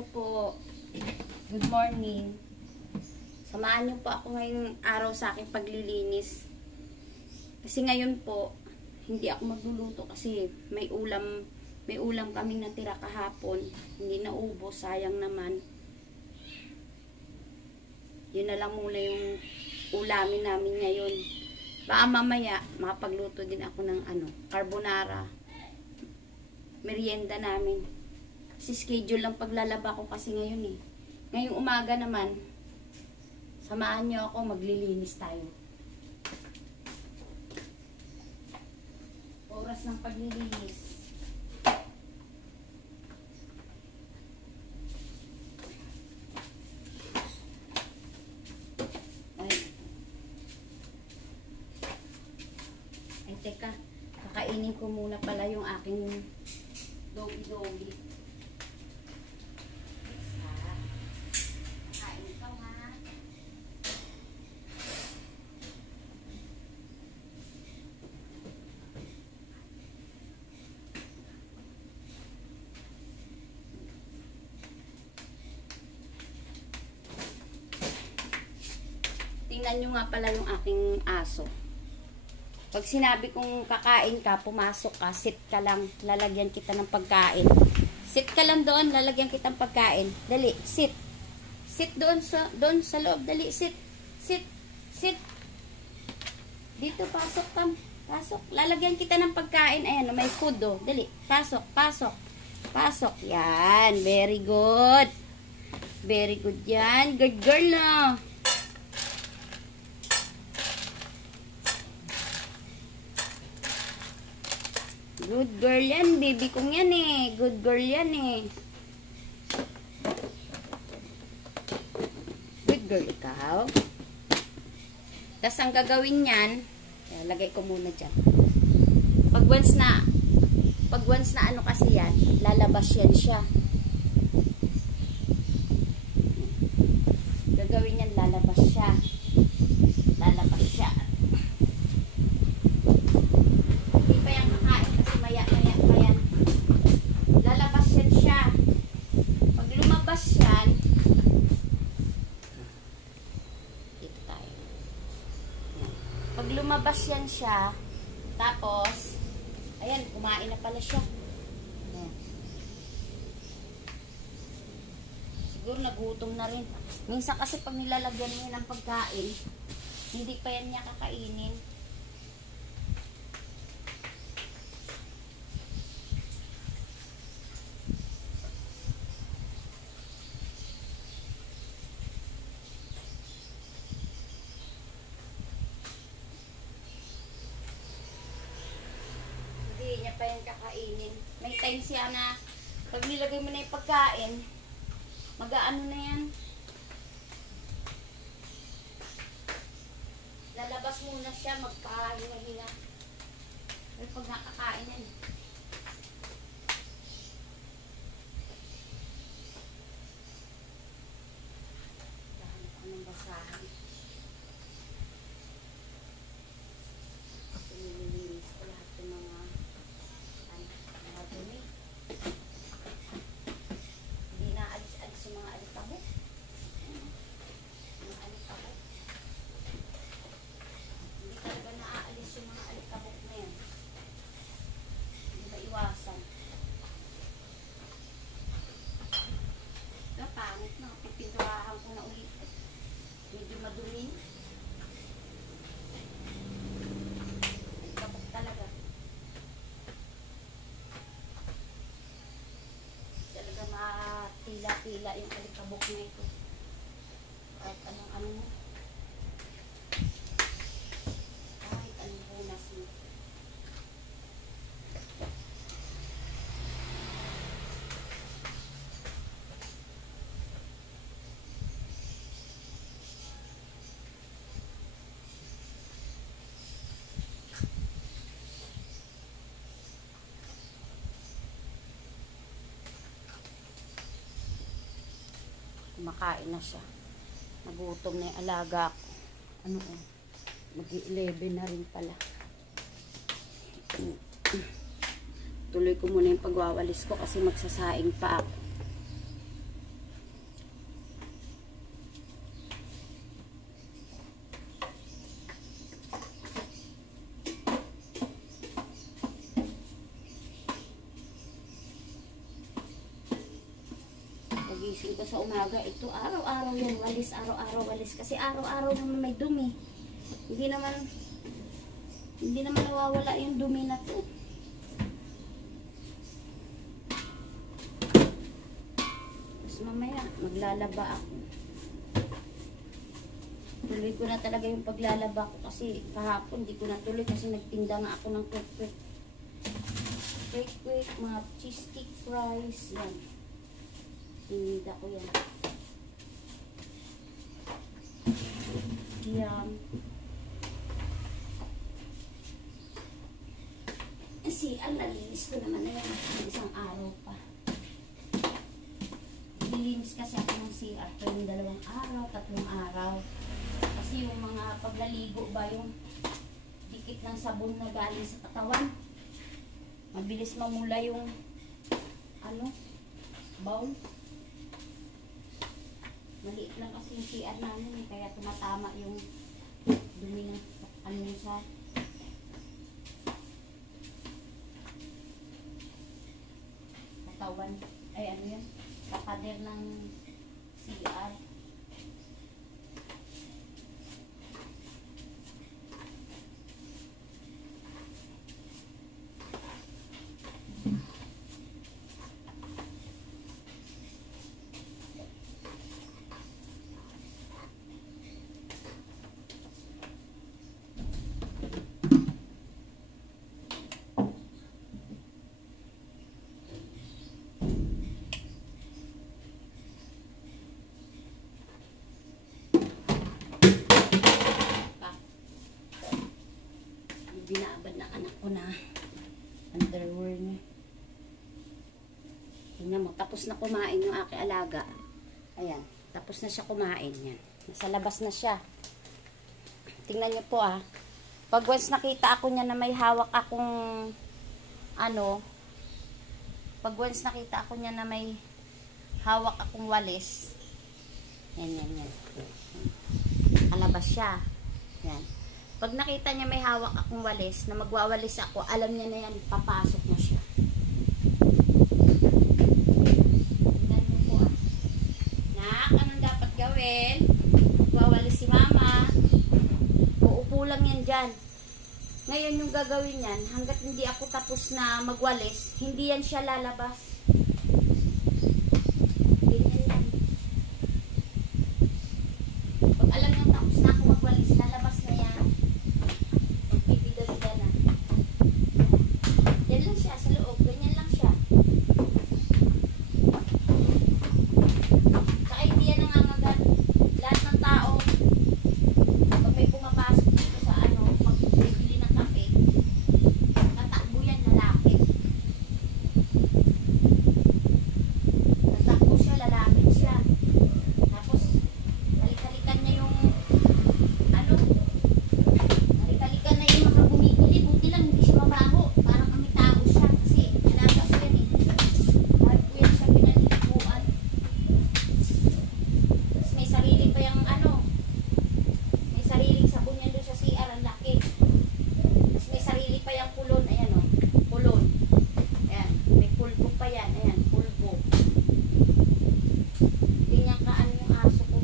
Hello po. Good morning. Samahan niyo po ako ngayong araw sa aking paglilinis. Kasi ngayon po, hindi ako magluluto kasi may ulam kaming natira kahapon. Hindi naubos, sayang naman. Yun na lang muna yung ulamin namin ngayon. Baka mamaya, makapagluto din ako ng carbonara. Merienda namin. Kasi schedule lang paglalaba ko kasi ngayon eh. Ngayong umaga naman, samahan niyo ako, maglilinis tayo. Oras ng paglilinis. Ay, teka. Kakainin ko muna pala yung aking doggy. Tingnan nyo nga pala yung aking aso. Pag sinabi kong kakain ka, pumasok ka, sit ka lang, lalagyan kita ng pagkain. Sit ka lang doon, lalagyan kita ng pagkain. Dali, sit. Sit doon sa loob, dali, sit. Sit. Sit. Dito, pasok ka. Pasok. Lalagyan kita ng pagkain. Ayan, may food do. Dali, pasok, pasok. Pasok. Yan, very good. Very good yan. Good girl na. Good girl yan, baby kong yan eh. Good girl yan eh. Good girl ikaw. Tapos ang gagawin yan, lagay ko muna dyan. Pag once na ano kasi yan, lalabas yan siya. Gagawin yan, lalabas siya. Lalabas siya. Lumabas yan siya, tapos ayan, kumain na pala siya. Ayan. Siguro nagutom na rin. Minsan kasi pag nilalagyan niya ng pagkain, hindi pa yan niya kakainin. Niya pa yan kakainin. May time siya na pag nilagay mo na yung pagkain, mag-aano na yan. Lalabas muna siya, magpahinga-hinga. Pero pag nakakain yan. Dahan pa ng basahan. Nililinis ko lahat ng mga dumi. Hindi na alis-alis yung mga alikabok. Mga alikabok. Hindi talaga naaalis yung mga alikabok na yan. Hindi ba iwasan? Pangit na. Pipinturahan ko na ulit. Medyo madumi. Alikabok talaga. Tila-tila yung alikabok na ito. Kahit anong mo. Kahit anong punas mo. Kumakain na siya. Nagutom na yung alaga ko. Mag-11 na rin pala. Tuloy ko muna yung pagwawalis ko kasi magsasaing pa ako. Pagising ko sa umaga, ito araw-araw yan, walis, araw-araw walis. Kasi araw-araw naman may dumi. Hindi naman nawawala yung dumi na to. Tapos mamaya, maglalaba ako. Tuloy ko na talaga yung paglalaba ko kasi kahapon hindi ko natuloy kasi nagtinda nga ako ng quick. Quick, mga cheesecake fries, yan. Tinida ko yan. Yan. Kasi, nalinis ko naman na yan. Isang araw pa. Nilinis kasi ako ng CR pero yung 2 araw, 3 araw. Kasi yung mga paglaligo ba, yung dikit ng sabon na galing sa katawan, mabilis mamula yung bowl. Maliit lang kasi yung CR namin kaya tumatama yung dumi ng sa katawan. Ay yun, kapader ng CR. Binabad ng anak ko na underwear niya. Tingnan mo, tapos na kumain yung aking alaga. Ayan, tapos na siya kumain yan. Nasa labas na siya. Tingnan niyo po Pag once nakita ako niya na may hawak akong pag once nakita ako niya na may hawak akong walis. Yan. Alabas siya. Yan. Pag nakita niya may hawak akong walis, na magwawalis ako, alam niya na yan, papasok na siya. Tingnan mo po Nak, anong dapat gawin? Magwawalis si mama. Uupo lang yan dyan. Ngayon yung gagawin yan, hanggat hindi ako tapos na magwalis, hindi yan siya lalabas. Ganyan yan. Pag alam niya tapos na ako magwalis, lalabas na yan. Yan lang siya sa loob. Ganyan lang siya. Saka hindi yan nangangagat. Lahat ng tao, pag may pumapasok dito sa pag bibili ng kape, natakbo yan lalaki. Natakbo siya, lalaki siya. Tapos, halik-halikan niya yung halik-halikan na yung mga bumibili. Buti lang, hindi siya mabaho. Parang kami tao siya kasi nilabas yan Parang po yan siya pinalikuan. Tapos may sarili pa yung may sariling sabon yan doon sa CR, ang laki. Tapos may sarili pa yung kulon. Ayan kulon. Ayan, may pulbo pa yan. Ayan, pulbo. Ganyan yung aso ko.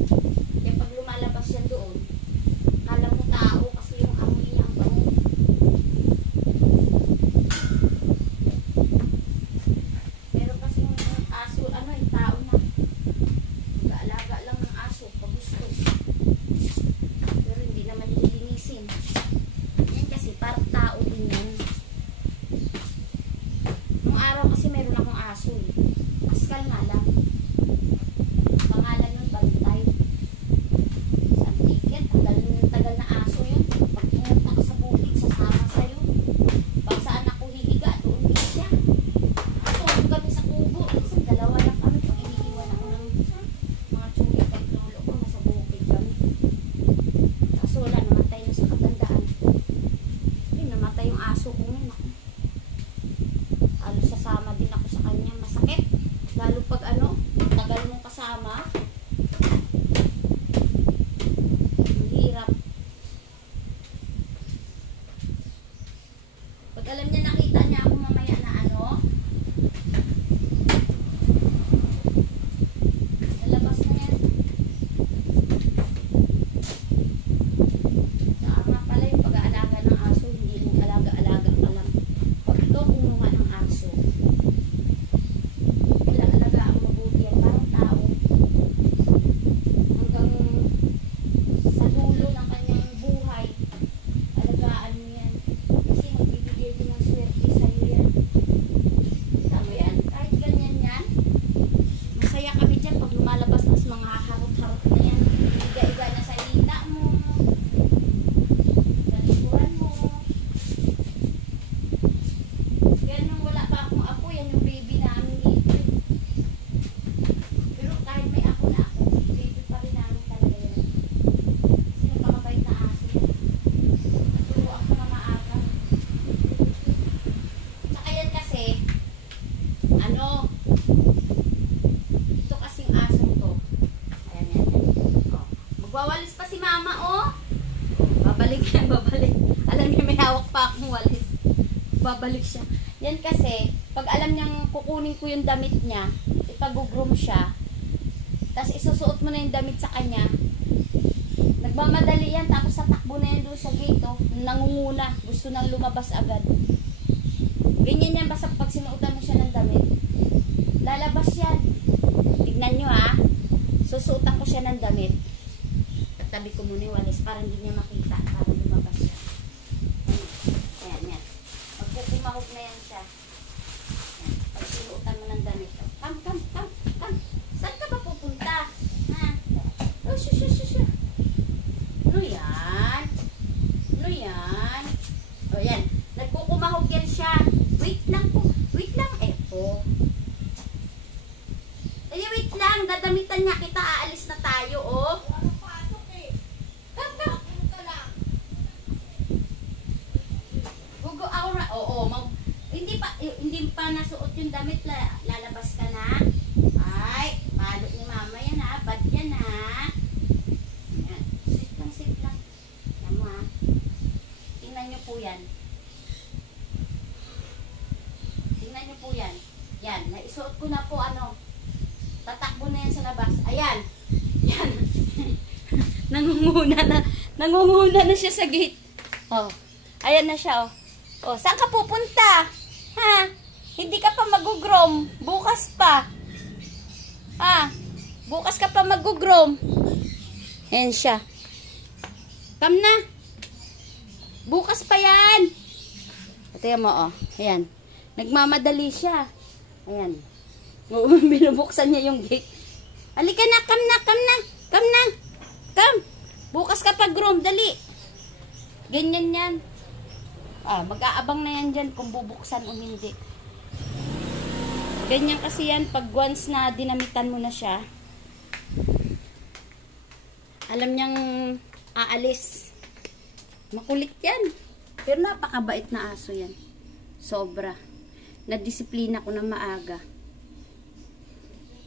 Kaya pag lumalabas yan doon, kala mo tao kasi yung amoy niya ang bango. Meron kasi yung aso, tao na. Mag-aalaga lang ng aso, pag gusto. Pero hindi naman nililinisin. Yan kasi, parang tao din yan. Nung araw kasi meron akong aso Pascal nga lang. Pangalan nun, Bantay. Sa ticket, tagal na aso yun. Pag pumunta ka sa bukid, sasama sa'yo. Pag saan ako hihiga, doon din siya. Tulog kami sa kubo. Minsan 2 lang kami. Pag iniiwan ako ng mga tsugi at lolo ko, nasa bukid kami. Kaso wala, namatay na sa katandaan. Yun, namatay yung aso ko ngayon. Halos sasama din ako sa kanya. Masakit. Lalo pag tagal mong kasama. Ang hirap. Pag alam niya, nakita niya ako mamaya na ano. Ito kasing asong to. Ayan, yan, yan. Oh. Magwawalis pa si mama, oh. Babalik yan, babalik. Alam niya, may hawak pa akong walis. Babalik siya. Yan kasi, pag alam niyang kukunin ko yung damit niya, ipag-groom siya, tapos isusuot mo na yung damit sa kanya, nagmamadali yan, tapos tatakbo na yan doon sa gate, oh. Nangunguna, gusto nang lumabas agad. Ganyan yan, basta pag sinuotan mo siya ng damit, lalabas yan. Tignan nyo, ha. Susuotan ko siya ng damit. Tabi ko muna yung walis para hindi niya makita, para lumabas siya. Ayan, yan. Magpukumahog na yan siya. Ayan. Pag sinuotan mo ng damit, oh. Come, come, come, come. Saan ka ba pupunta? Ha? Oh, shoo, shoo, shoo, shoo. Ano yan? Ano yan? O yan. Nagkukumahog yan siya. Wait lang po. Wait lang. Eto. Ay, wait lang. Dadamitan niya kita. Aalis na tayo, oh. Come, come. Gugo ako na. Oo. Hindi pa nasuot yung damit. Lalabas ka na. Ay, balot ni mama yan, ha. Bad yan, ha. Ayan. Sit lang, sit lang. Yan mo, ha. Tingnan nyo po yan. Tingnan nyo po yan. Yan. Naisuot ko na po, ano. Tatakbo na yan sa labas. Ayan. Yan. Nangunguna na siya sa gate. Oh. Ayan na siya, oh. Oh, saan ka pupunta? Ha? Hindi ka pa mag-groom. Bukas pa. Ah, bukas ka pa mag-groom. Ayan siya. Come na. Bukas pa yan. Tingnan mo, oh. Ayan. Nagmamadali siya. Ayan. Binubuksan niya yung gate. Halika na, come na, come na. Come na. Come. Bukas ka pa groom, dali. Ganyan yan. Ah, mag-aabang na yan dyan kung bubuksan o hindi. Ganyan kasi yan, pag once na dinamitan mo na siya, alam niyang aalis. Makulit yan. Pero napakabait na aso yan. Sobra. Nadisiplina ko na maaga.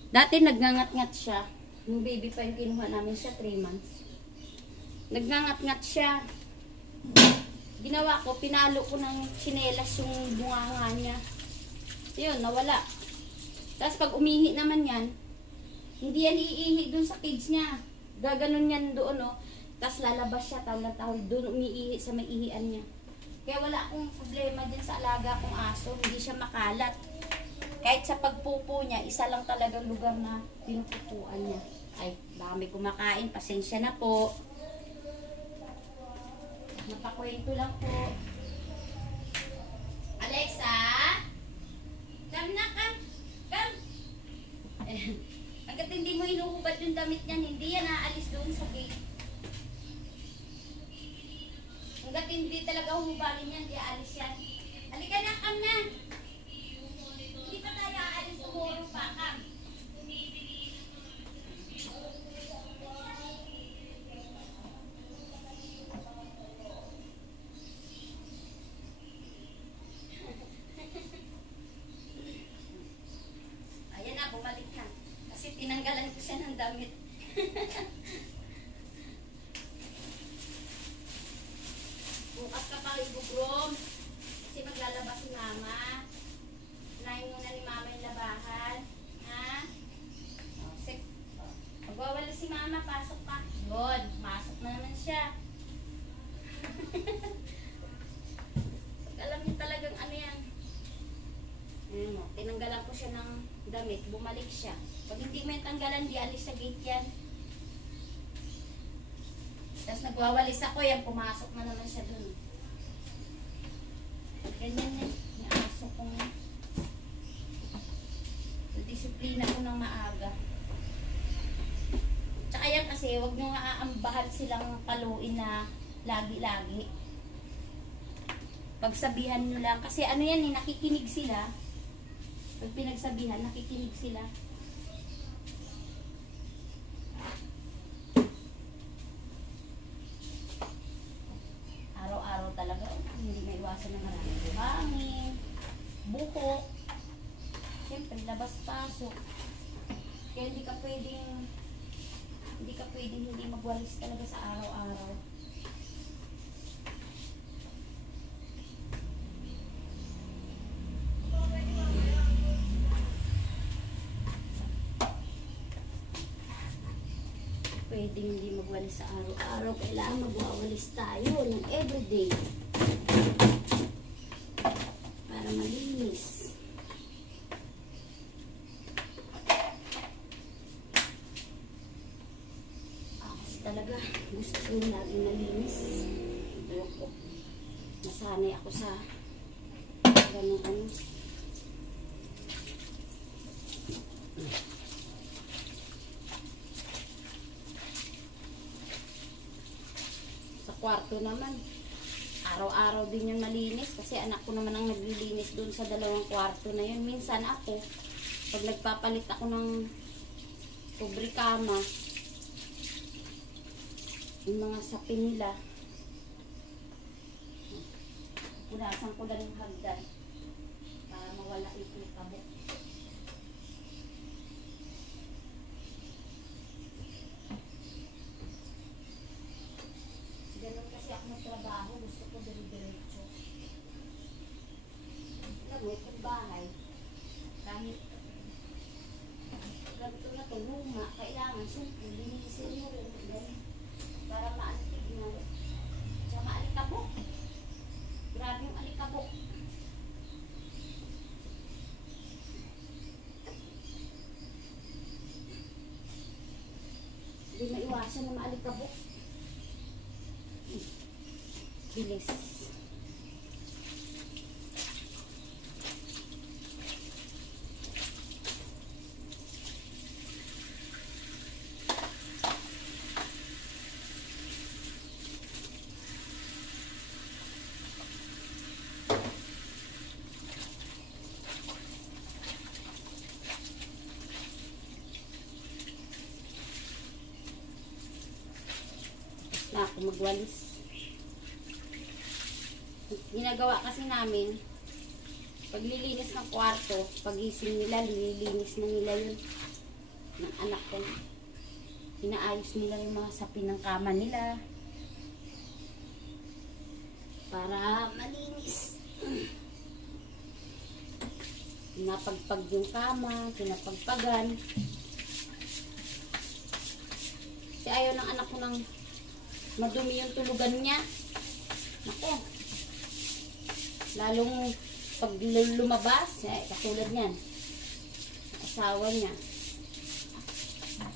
Dati nagngangat-ngat siya. Nung baby pa yung kinuha namin siya, 3 months. Nagngangat-ngat siya. Ginawa ko, pinalo ko ng tsinelas yung bunganga niya. Yun, nawala. Tapos pag umihi naman yan, hindi yan iihi dun sa cage niya. Gaganon yan doon, oh. Tapos lalabas siya, tawag doon umiihi sa may ihian niya. Kaya wala akong problema din sa alaga kong aso. Hindi siya makalat. Kahit sa pagpupo niya, isa lang talagang lugar na pinupupuan niya. Ay, baka may kumakain. Pasensya na po. Napakwento lang po. Alexa? Come na, come. Come. Hanggat hindi mo hinuhubad yung damit niyan, hindi yan aalis doon sa gate. Hanggat hindi talaga humubagin yan, hindi aalis yan. Halika na, come na. Hindi pa tayo aalis, tumuro pa, come. Bumalik na. Kasi tinanggalan ko siya ng damit. Bukas ka pa i-groom. Kasi maglalabas si mama. Unahin muna ni mama yung labahan. Ha? Magwawala si mama. Pasok pa. Yun. Pasok na naman siya. Alam niyo talagang ano yan. Tinanggalan ko siya ng damit, bumalik siya. Pag hindi mo yung tanggalan, di alis sa gate yan. Tapos nagwawalis ako, yan, pumasok na naman siya dun. Ganyan yan, yung aso kong disiplina ko ng maaga. Tsaka yan kasi, huwag nyo aambahan silang paluin na lagi-lagi. Pagsabihan nyo lang, kasi ano yan, nakikinig sila. Pag pinagsabihan, nakikinig sila. Araw-araw talaga, hindi maiwasan ng maraming buhangin, buhok. Kasi syempre, labas-pasok. Kaya hindi ka pwedeng hindi magwalis talaga sa araw-araw. Pwedeng hindi magwalis sa araw-araw. Kailangan magwawalis tayo ng everyday. Para malinis. Talaga gusto ko laging malinis. Ayoko. Nasanay ako sa ganun ano. Sa kwarto naman, araw-araw din yung malinis kasi anak ko naman ang naglilinis doon sa dalawang kwarto na yun. Minsan ako, pag nagpapalit ako ng kubrikama, yung mga sapin nila, punasan ko lang yung hagdan para mawala yung kabok. Ganun kasi ako magtrabaho, gusto ko dire-diretso. Alam mo, itong bahay, kahit ganito na ito, luma, kailangan siyempre, linisin mo rin. Para maantig na. Tsaka maalikabok. Grabe yung alikabok. Hindi maiwasan na maalikabok. Bilis. Na ako magwalis. Ginagawa kasi namin, paglilinis ng kwarto, pagising nila, nililinis na nila yun ng anak ko. Inaayos nila yung mga sapin ng kama nila para malinis. Pinapagpag yung kama, pinapagpagan. Kasi ayaw ng anak ko ng madumi yung tulugan niya. Ako. Lalong pag lumabas, katulad niyan. Asawa niya.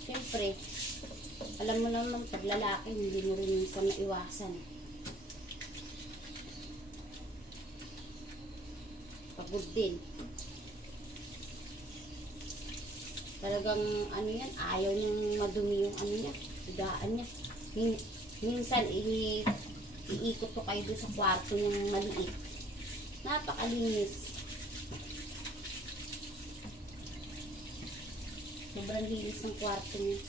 Siyempre, alam mo naman, pag lalaki, hindi mo rin minsan maiwasan. Pagod din. Talagang, ano yan, ayaw niyang madumi yung ano niya, higaan niya. Minsan, iikot ko kayo doon sa kwarto niyang maliit. Napakalinis. Sobrang linis ng kwarto niya.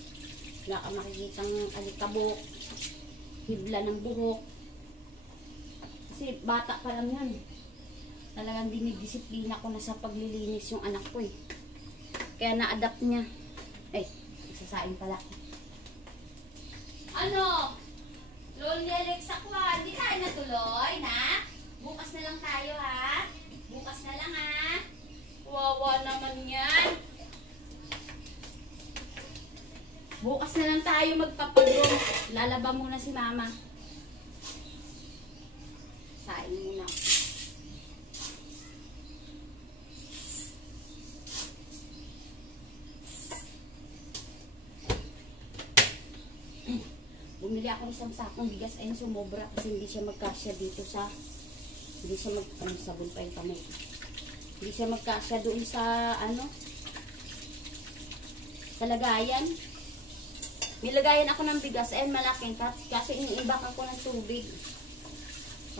Wala ka makikitang alikabok, hibla ng buhok. Kasi bata pa lang yun. Talagang dinidisiplina ko na sa paglilinis yung anak ko eh. Kaya na-adapt niya. Eh, isasain pala. Ano? Loli Alexa ko ha. Hindi tayo natuloy, na? Bukas na lang tayo ha. Bukas na lang ha. Wawa naman yan. Bukas na lang tayo magpapagong. Lalaba muna si mama. Sain muna. Bumili ako isang sakong bigas. Ayun, sumobra kasi hindi siya magkasya dito sa... Hindi siya sabon pa yung kamay. Hindi siya magkasya doon sa, ano, sa lagayan. Nilagayan ako ng bigas. Ayun, malaki. Kasi iniibakan ko ng tubig.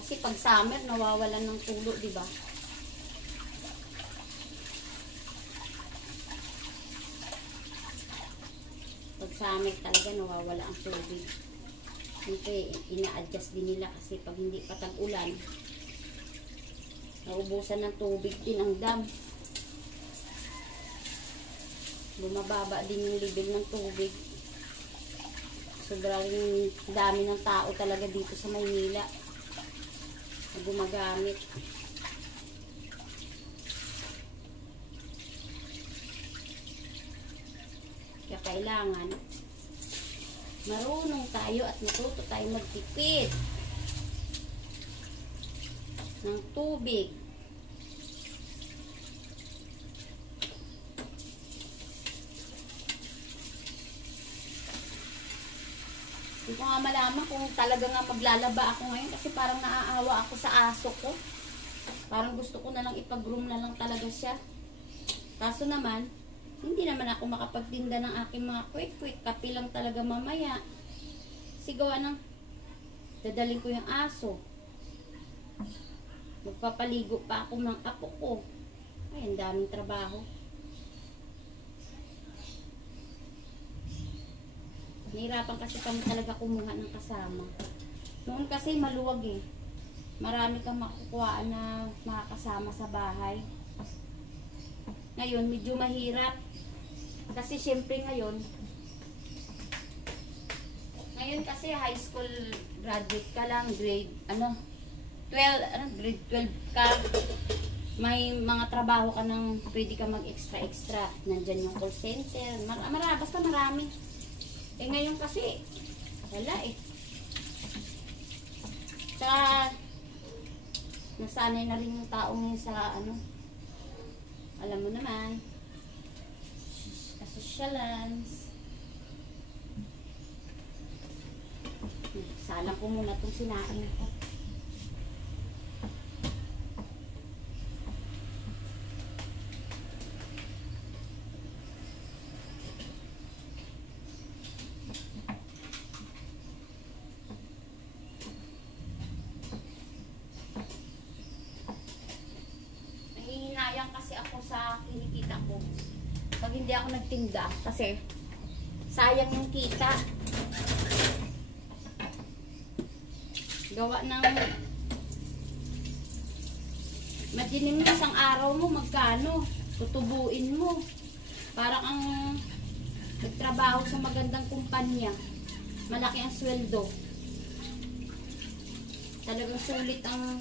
Kasi pag summer, nawawalan ng tulo, di ba? Pag summer talaga, nawawala ang tubig. Siyempre, ina-adjust din nila kasi pag hindi pa tag-ulan, naubusan ng tubig din ang dam. Bumababa din yung level ng tubig. Sobrang dami ng tao talaga dito sa Maynila na gumagamit. Kaya kailangan marunong tayo at matuto tayo magtipid ng tubig. Hindi ko nga malaman kung talaga nga maglalaba ako ngayon kasi parang naaawa ako sa aso ko. Parang gusto ko na lang ipag-groom na lang talaga siya. Kaso naman, hindi naman ako makapagtinda ng aking mga quick-quick. Kape lang talaga mamaya. Sigawa ng dadalhin ko yung aso. Magpapaligo pa ako ng apo ko. Ay, ang daming trabaho. Nahirapan kasi kami talaga kumuha ng kasama. Noon kasi maluwag eh. Marami kang makukuhaan na makakasama sa bahay. Ngayon, medyo mahirap. Kasi syempre ngayon kasi high school graduate ka lang, grade 12 ka. May mga trabaho ka nang pwede ka mag-extra. Nandyan yung call center. Basta marami. Eh ngayon kasi, wala eh. Tsaka, nasanay na rin yung taong yun sa alam mo naman, kasosyalans. Salang ko muna itong sinain ko. Nangihinayang kasi ako sa kinikita ko. Pag hindi ako nagtinda, kasi sayang yung kita. Gawa ng madilim na isang araw mo, magkano? Tutubuin mo. Parang ang nagtrabaho sa magandang kumpanya. Malaki ang sweldo. Talagang sulit ang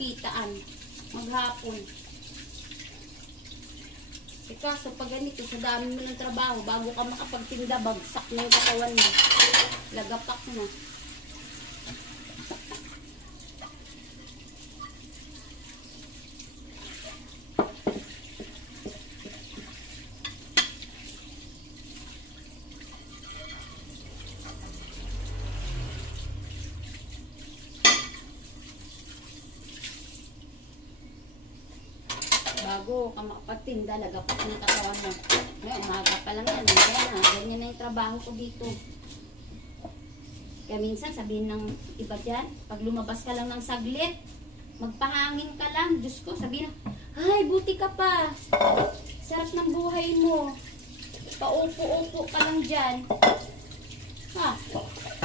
kitaan. Maghapon. Kaso pag ganito, sa dami mo ng trabaho, bago ka makapagtinda, bagsak na yung katawan mo. Lagapak na. Bago ka makapagtinda, lagapak ng katawan mo. Ngayon, umaga pa lang yan. Ganyan na yung trabaho ko dito. Kaya minsan, sabihin ng iba dyan, pag lumabas ka lang ng saglit, magpahangin ka lang. Diyos ko, sabihin na, ay, buti ka pa. Sarap ng buhay mo. Paupo-upo ka lang dyan. Ha?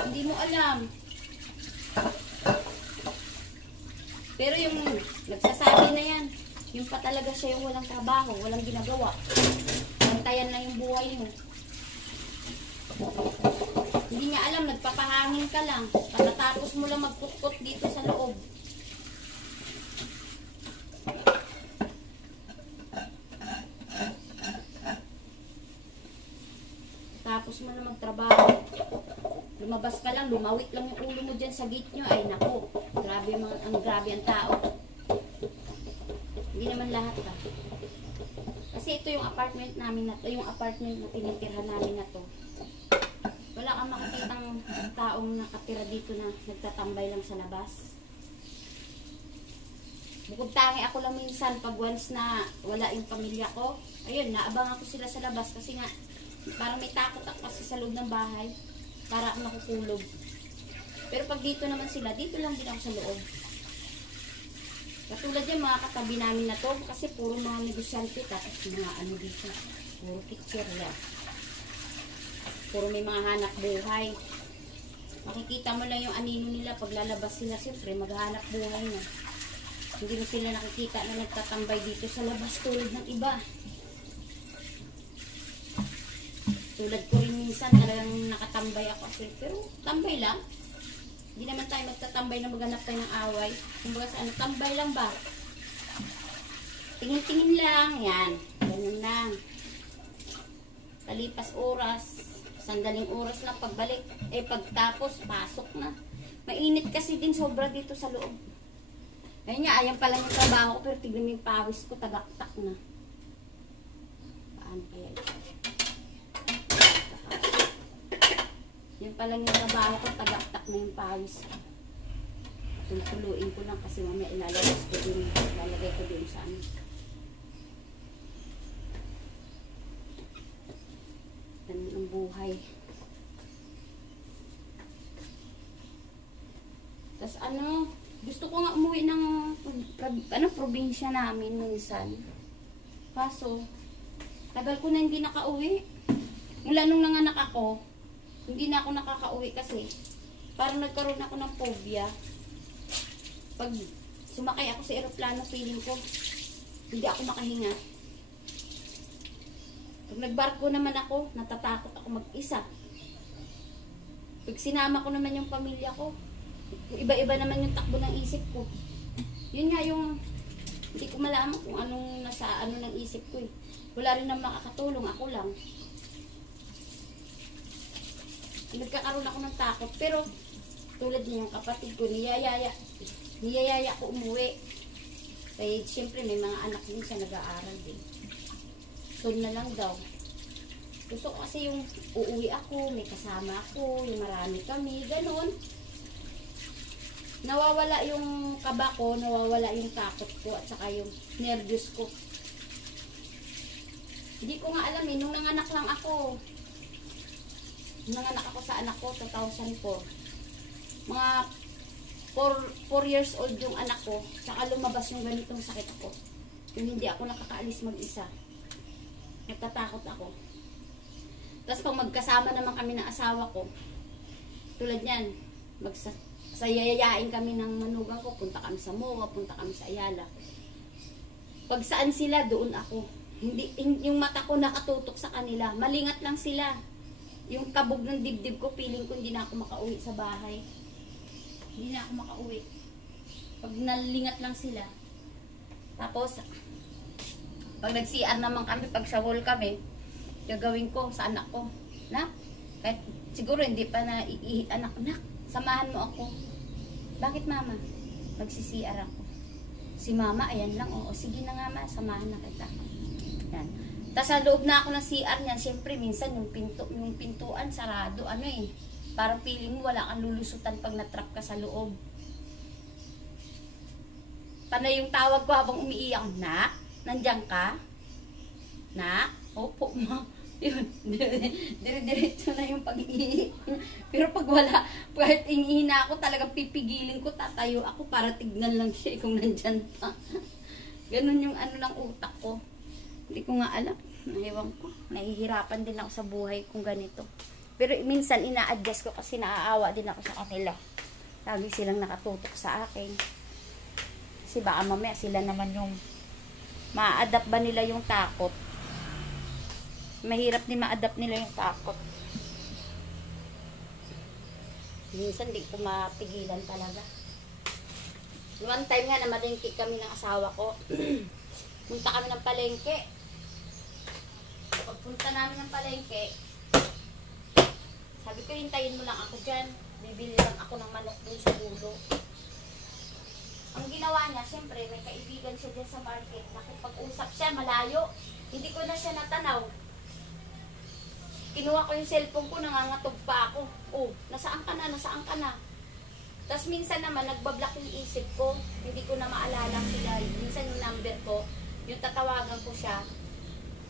Hindi mo alam. Pero yung nagsasabi na yan, yung pa talaga siya yung walang trabaho, walang ginagawa. Bantayan na yung buhay mo. Hindi niya alam, nagpapahangin ka lang. Pagkatapos mo lang magpukpot dito sa loob. Tapos mo na magtrabaho. Lumabas ka lang, lumawit lang yung ulo mo dyan sa gate nyo. Ay naku, grabe grabe ang tao. Hindi naman lahat ka. Kasi ito yung apartment namin na to, yung apartment na tinitirhan namin na to. Wala kang makikitang taong nakatira dito na nagtatambay lang sa labas. Bukod tangi ako lang minsan pag once na wala yung pamilya ko. Ayun, naabang ako sila sa labas kasi nga parang may takot ako kasi sa loob ng bahay. Para ako nakukulog. Pero pag dito naman sila, dito lang din ako sa loob. Katulad yan, mga katabi namin na to, kasi puro mga negosyante, tapos mga ano dito, puro teacher yan. Puro may mga hanap buhay. Makikita mo lang yung anino nila, pag lalabas sila, siyempre maghanap buhay na. Hindi mo sila nakikita na nagtatambay dito sa labas tulad ng iba. Tulad ko rin minsan, talagang nakatambay ako. Pero tambay lang. Hindi naman tayo magtatambay na maghanap tayo ng away. Kumbaga sa ano, tambay lang ba? Tingin-tingin lang. Yan. Ganun lang. Kalipas oras. Sandaling oras lang pagbalik. Pagtapos, pasok na. Mainit kasi din sobra dito sa loob. Ayun nga, ayan pala yung trabaho ko. Pero tignan mo yung pawis ko, tagaktak na. Paano kaya ito? Yan pala yung trabaho ko, tagaktak na yung pawis ko. Tultuluin ko lang kasi mamaya ilalagay ko din. Ilalagay ko din sa ano. Ganun ang buhay. Tapos ano, gusto ko nga umuwi ng probinsya namin minsan. Kaso, tagal ko na hindi nakauwi. Mula nung nanganak ako, hindi na ako nakakauwi kasi parang nagkaroon ako ng phobia. Pag sumakay ako sa eroplano, feeling ko hindi ako makahinga. Pag nagbarko naman ako, natatakot ako mag-isa. Pag sinama ko naman yung pamilya ko, iba-iba naman yung takbo ng isip ko. Yun nga yung hindi ko malaman kung anong nasa ano ng isip ko eh. Wala rin naman makakatulong, ako lang. Nagkakaroon ako ng takot. Pero tulad din yung kapatid ko, niyayaya ko umuwi. Kaya siyempre may mga anak din siya nag-aaral din. Soon na lang daw. Gusto ko kasi yung uuwi ako, may kasama ako, yung marami kami, ganun. Nawawala yung kaba ko, nawawala yung takot ko, at saka yung nervyos ko. Hindi ko nga alam eh, nung nanganak lang ako. Nanganak ako sa anak ko, 2004. Mga 4 years old yung anak ko, saka lumabas yung ganitong sakit ako. Yung hindi ako nakakaalis mag-isa. Nagtatakot ako. Tapos pag magkasama naman kami ng asawa ko, tulad yan, sayayayain kami ng manugang ko, punta kami sa MOA, punta kami sa Ayala. Pag saan sila, doon ako. Hindi, yung mata ko nakatutok sa kanila, malingat lang sila. Yung kabog ng dibdib ko, feeling ko hindi na ako makauwi sa bahay. Hindi na ako makauwi. Pag nalingat lang sila. Tapos, pag nag-CR naman kami, pag shawol kami, gagawin ko sa anak ko. Na, kahit siguro hindi pa na anak, samahan mo ako. Bakit mama? Magsi-CR ako. Si mama, ayan lang. Oo, sige na nga ma, samahan na kita. Yan. Tapos sa loob na ako ng CR niyan, siyempre minsan yung pintuan sarado, ano eh. Parang feeling mo wala kang lulusutan pag natrap ka sa loob. Panay yung tawag ko habang umiiyak, nak, nandiyan ka? Nak? Opo ma. Yun, dire-diretso na yung pag-iiyak. Pero pag wala, kahit ingihina ako, talagang pipigilin ko, tatayo ako para tignan lang siya kung nandyan pa. Ganun yung ano ng utak ko. Hindi ko nga alam. Ewan ko. Nahihirapan din ako sa buhay kung ganito. Pero minsan ina-adjust ko kasi naaawa din ako sa kanila. Lagi silang nakatutok sa akin. Kasi baka mamaya sila naman yung ma-adapt ba nila yung takot. Mahirap din ma-adapt nila yung takot. Minsan di ko mapigilan talaga. One time nga na malengke kami ng asawa ko. Punta kami ng palengke. Pagpunta namin ng palengke, sabi ko, hintayin mo lang ako dyan. Bibili lang ako ng manok dun sa dulo. Ang ginawa niya, siyempre, may kaibigan siya dyan sa market. Nakipag-usap siya, malayo. Hindi ko na siya natanaw. Kinuha ko yung cellphone ko, nangangatog pa ako. Oh, nasaan ka na, nasaan ka na? Tapos minsan naman, nagbablock yung isip ko. Hindi ko na maalala sila. Minsan yung number ko, yung tatawagan ko siya,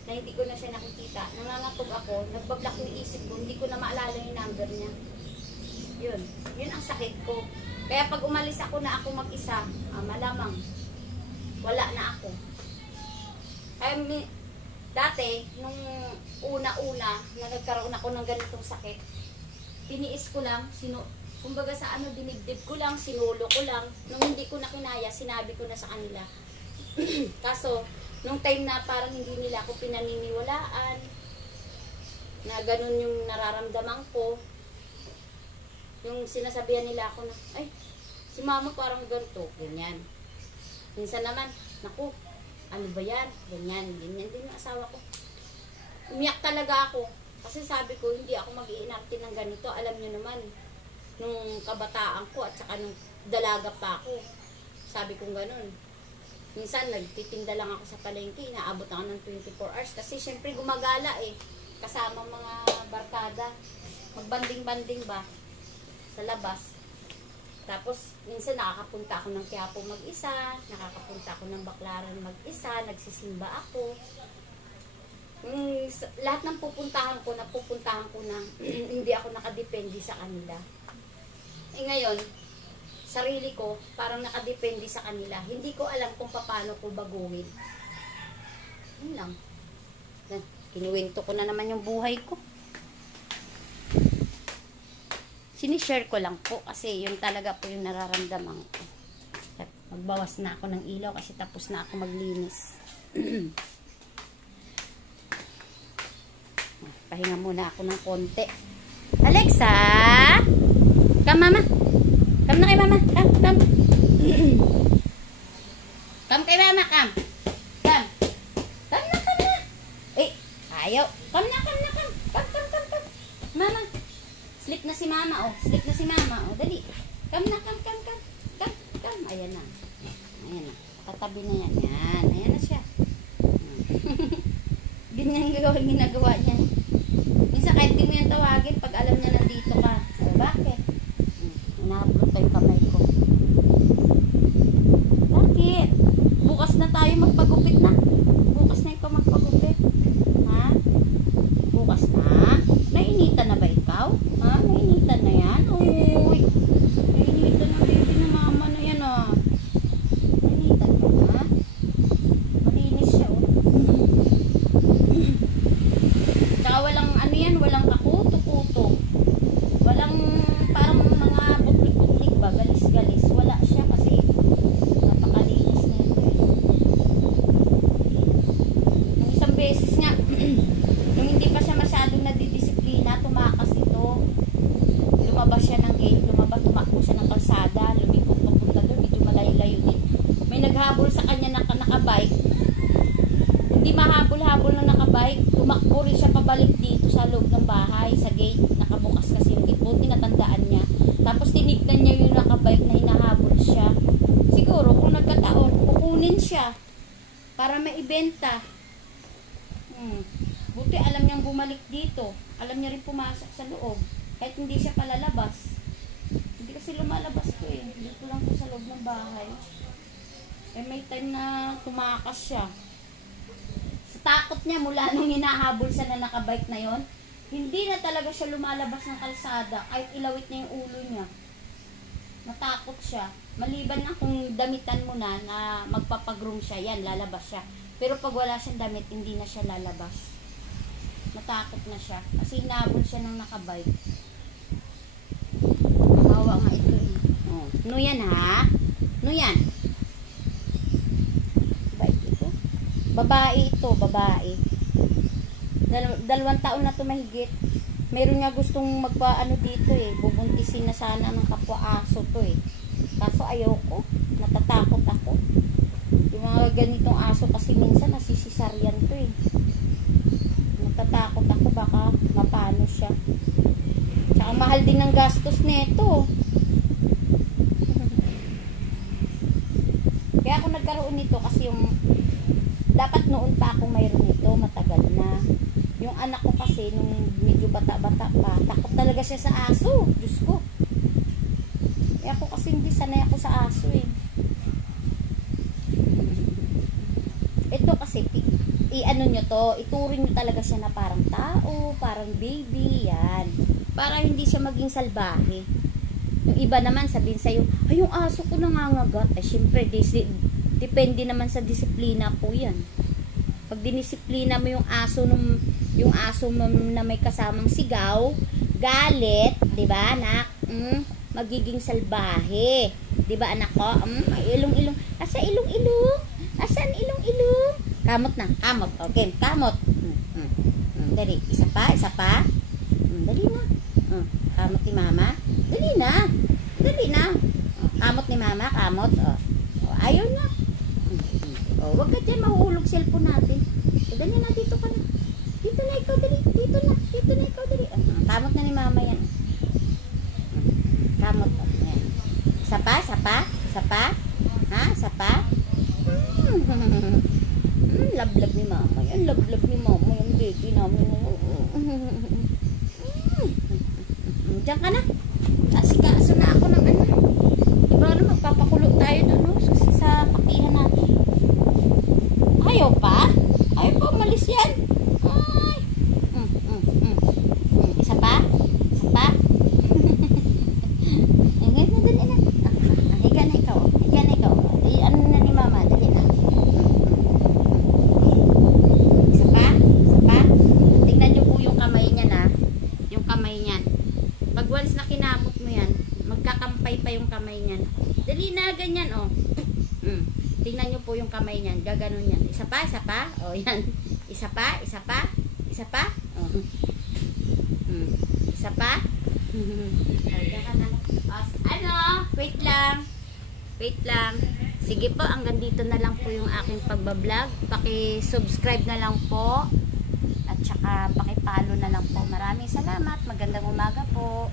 na hindi ko na siya nakikita. Nangangatog ako, nagbablock yung isip ko, hindi ko na maalala yung number niya. Yun. Yun ang sakit ko. Kaya pag umalis ako na ako mag-isa, malamang, wala na ako. Kaya dati, nung una-una, na nagkaroon ako ng ganitong sakit, tiniis ko lang, kumbaga sa ano, dinibdib ko lang, sinulo ko lang. Nung hindi ko na kinaya, sinabi ko na sa kanila. Kaso, nung time na parang hindi nila ako pinaniniwalaan, na ganun yung nararamdaman ko. Yung sinasabihan nila ako na, ay, si mama parang ganito, ganyan. Minsan naman, naku, ano ba yan? Ganyan, ganyan din yung asawa ko. Umiyak talaga ako. Kasi sabi ko, hindi ako mag-iinarte ng ganito. Alam nyo naman, nung kabataan ko at saka nung dalaga pa ako. Sabi kong ganun. Minsan, nagtitinda lang ako sa palengke. Inaabot ako ng 24 hours. Kasi syempre gumagala eh. Kasama mga barkada. Magbanding-banding ba sa labas. Tapos, minsan nakakapunta ako ng Quiapo mag-isa. Nakakapunta ako ng Baclaran mag-isa. Nagsisimba ako. Lahat ng pupuntahan ko na hindi ako nakadepende sa kanila. Eh ngayon, sarili ko, parang nakadepende sa kanila. Hindi ko alam kung paano ko baguhin. Yun lang. Kinuwento ko na naman yung buhay ko. Sinishare ko lang po kasi yun talaga po yung nararamdaman ko. At magbawas na ako ng ilaw kasi tapos na ako maglinis. Pahinga muna ako ng konti. Alexa! Come, mama. Come na kay mama. Come, come. Come kay mama, come. Come. Come na, come na. Eh, ayaw. Come na, come na, come. Come, come, come, come. Mama. Sleep na si mama, oh. Sleep na si mama, oh. Dali. Come na, come, come, come. Come, come. Ayan na. Ayan na. Katabi na yan. Yan. Ayan na siya. Ganyan yung ginagawa niya. Minsan kahit di mo yan tawagin, pag alam niya nandito ka. O, bakit? Inahablot yung kamay ko. Bakit? Bukas na tayo magpagupit na. Bukas na ikaw magpagupit. Ha? Bukas na? Nainitan na ba ikaw? Ha? Nainitan na yan? Uy! Nainitan na baby na mama na yan, oh. Nainitan na, ha? Malinis siya, oh. Tsaka walang ano yan, walang kakuto-kuto. Walang parang mga butlik-butlik ba, galis-galis. Wala siya kasi napakalinis na ito eh. Yung isang beses nga, yung hindi pa siya masyadong nadidisiplina, tumakas ito. Lumabas siya ng gate, tumakbo siya ng kalsada, lumikot papunta doon, medyo malayo-layo din. May naghabol sa kanya na nakabike. Hindi mahabol-habol na nakabike, tumakbo rin siya pabalik dito sa loob ng bahay, sa gate, nakabukas kasi yung gate, buti natandaan niya. Tapos tinignan niya yung nakabike na hinahabol siya. Siguro kung nagkataon, kukunin siya para maibenta. Buti alam niyang bumalik dito. Alam niya rin pumasok sa loob. Kahit hindi siya palalabas. Hindi kasi lumalabas ko eh. Dito lang ko sa loob ng bahay. Eh may time na tumakas siya. Sa takot niya mula nung hinahabol siya na nakabike na yon, hindi na talaga siya lumalabas ng kalsada. Kahit ilawit niya yung ulo niya. Natakot siya. Maliban na kung damitan mo na magpapagroom siya, yan, lalabas siya. Pero pag wala siyang damit, hindi na siya lalabas. Natakot na siya. Kasi hinabol siya ng nakabike. Hawa nga ito eh. Oh. No yan ha? No yan? Bike ito? Babae ito, babae. 2 taon na ito mahigit. Meron nga gustong magpaano dito eh. Bubuntisin na sana ng kapwa aso to eh. Kaso ayoko. Natatakot ako. Yung mga ganitong aso kasi minsan nasisisaryan to eh. Natatakot ako baka mapano siya. Tsaka mahal din ng gastos nito. Kaya ako nagkaroon nito kasi yung dapat noon pa akong mayroon nito, matagal na. Yung anak ko kasi nung medyo bata-bata pa, takot talaga siya sa aso. Diyos ko. Kaya ako kasi hindi sanay ako sa aso eh. Ito kasi i-ano nyo to, ituring nyo talaga siya na parang tao, parang baby, yan. Para hindi siya maging salbahe. Yung iba naman sabihin sa'yo, ay yung aso ko nangangagat. Eh syempre, depende naman sa disiplina po yan. Pag dinisiplina mo yung aso na may kasamang sigaw, galit, 'di ba, anak? Magiging salbahe. 'Di ba, anak ko? Ilong-ilong. Asa ilong-ilong? Asan ilong-ilong? Kamot na, kamot. Okay, kamot. Dali. Isa pa, isa pa. Dali na. Kamot ni mama. Dali na. Dali na. Kamot ni mama, kamot. Ayaw na. Wag ka dyan, mahuhulog cellphone natin. Dali na, dito ka na. Dito na ikaw, dali. Dito na ikaw, dali. Kamot na ni mama yan. Kamot. Yan. Isa pa, isa pa. Isa pa. Ha? Isa pa. Lablab ni mama yan. Lablab ni mama yung baby namin. Diyan ka na. Asikaso na ako ng ano. Diba ano, magpapakulo tayo doon, no? Sa pakihan natin. Ayaw pa? Ayaw pa umalis yan? Ay. Isa pa? Isa pa? Ingay na, dali na. Higa na ikaw. Higa na ikaw. Ano na ni mama? Dali na. Isa pa? Isa pa? Tingnan nyo po yung kamay niya na. Yung kamay niyan. Pag once na kinamot mo yan, magkakampay pa yung kamay niyan. Dali na, ganyan, oh. Tingnan nyo po yung kamay niyan. Gaganon yan. Isa pa, isa pa. O, yan. Isa pa, isa pa. Isa pa. Oh. Isa pa. Ano? Wait lang. Wait lang. Sige po, hanggang dito na lang po yung aking pagbablog. Paki-subscribe na lang po. At saka paki-follow na lang po. Maraming salamat. Magandang umaga po.